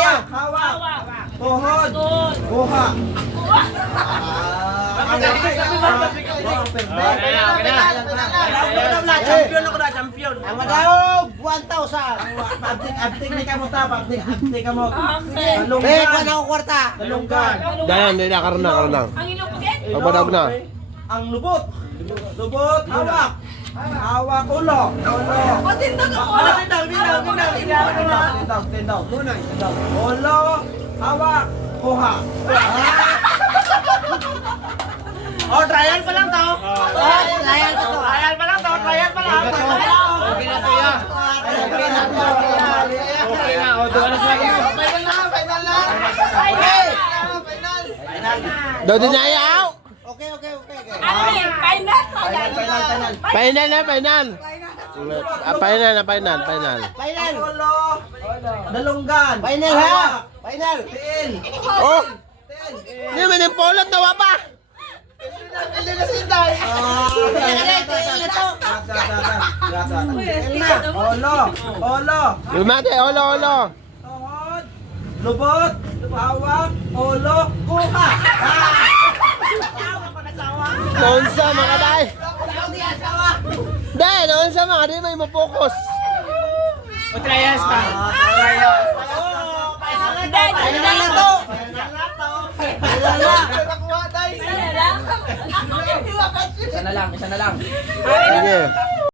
Hawak. Tuhod. Kuha. Champion ako na, champion. Ang madawag, 1,000. Abting ni ka mo ta, abting ka mo. Dalunggan. Kuha na ako kwarta. Dalunggan. Dayan, hindi na, karanang. Ang ilugin. Pagbadag na. Ang lubot. Lubot, hawak. Hawak, ulo. Matindog ako. Tindaw. Ulo, hawak, kuha. Oh, trial pa lang to. Trial pa to. Trial pa lang to. Trial pa lang. Okay na to yan. Okay na. O, doon na sa akin. Final na. Daw din ayaw. Okay. Ano yun? Final? Final na, final. Final. Final. Ulo. Dalunggan. Final ha? Final. Tiil. Oh! Hindi mo yung polot na wapa. Olo. Lumate, olo. Tuhod. Lubot. Hawak. Olo. Kuha. Noon sa mga day. Day, noon sa mga di may mapokus. O trials pa. Final na to. Isa na lang. Sige.